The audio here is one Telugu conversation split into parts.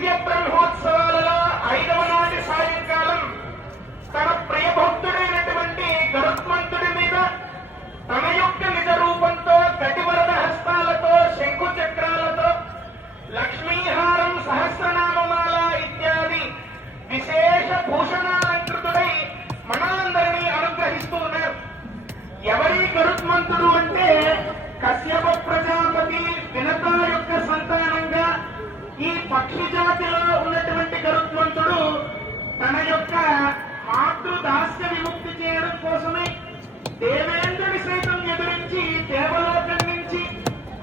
దివ్య బ్రహ్మోత్సవాలలో 5వ నాటి సాయంకాలం తన ప్రియభక్తుడైనటువంటి గరుత్మంతుడి మీద తన యొక్క నిజ రూపంతో గటివరద హస్తాలతో శంఖు చక్రాలతో లక్ష్మీహారం సహస్రనామమాల ఇత్యాది విశేష భూషణాలంకృతుడై మనందరినీ అనుగ్రహిస్తూ ఉన్నారు. ఎవరి గరుత్మంతుడు అంటే కశ్యప ప్రజాపతి వినత యొక్క సంతానంగా ఈ పక్షి జాతిలో ఉన్నటువంటి గరుత్మంతుడు తన యొక్క మాతృదాస్య విముక్తి చేయడం కోసమే దేవేంద్రుని సైతం ఎదురించి దేవలోకం నుంచి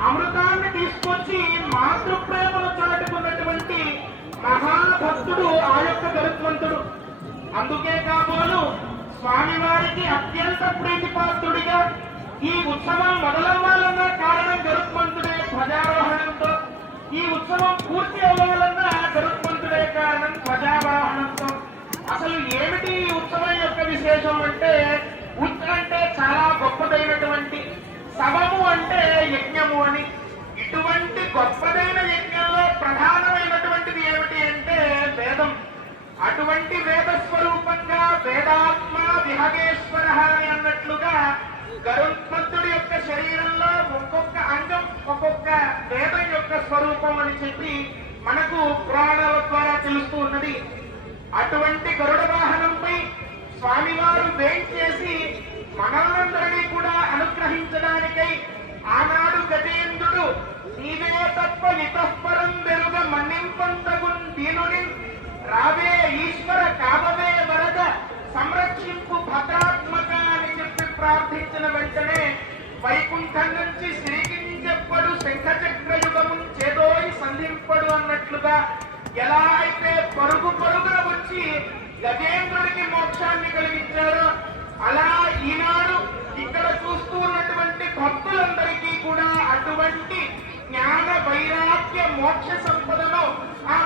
అమృతాన్ని తీసుకొచ్చి మాతృప్రేమను చాటుకున్నటువంటి మహాభక్తుడు ఆ యొక్క గరుత్మంతుడు. అందుకే కాబోలు స్వామివారికి అత్యంత ప్రీతిపాత్రుడిగా ఈ ఉత్సవం మొదలవ్వాలన్న కారణం గరుత్మంతుడే ధ్వజారోహణంతో, ఈ ఉత్సవం పూర్తి అవ్వాలన్న గరుత్మంతుడే కారణం ధ్వజారోహణంతో. అసలు ఏమిటి ఈ ఉత్సవం యొక్క విశేషం అంటే, ఉత్ అంటే చాలా గొప్పదైనటువంటి, శవము అంటే యజ్ఞము అని. ఇటువంటి గొప్పదైన యజ్ఞంలో ప్రధానమైనటువంటిది ఏమిటి అంటే వేదం. అటువంటి వేద స్వరూపంగా వేదాత్మ విహగేశ్వర అని అన్నట్లుగా గరుత్మంతుడి యొక్క శరీరంలో ఒక్కొక్క అంగం ఒక్కొక్క వేదం యొక్క స్వరూపం అని చెప్పి మనకు పురాణాల ద్వారా తెలుస్తూ ఉన్నది. అటువంటి గరుడ వాహనంపై స్వామివారు వేంచేసి మనందరినీ కూడా అనుగ్రహించడానికై ఆనాడు గజేంద్రుడు నీవే తప్ప నితఃపరం వెరుగ మన్నింపంతగున్ దీనుని రావే ఈశ్వర కావవే వరద సంరక్షింపు భద్రాత్మక అని చెప్పి ప్రార్థించిన వెంటనే వైకుంఠం నుంచి శ్రీకించెప్పడు శంఖచక్రయుగము చేదోయి సంధింపడు అన్నట్లుగా ఎలా అయితే పరుగు పరుగున వచ్చి గజేంద్రుడికి మోక్షాన్ని కలిగించారో అలా ఈనాడు ఇక్కడ చూస్తూ ఉన్నటువంటి భక్తులందరికీ కూడా అటువంటి జ్ఞాన వైరాగ్య మోక్ష సంపదను ఆ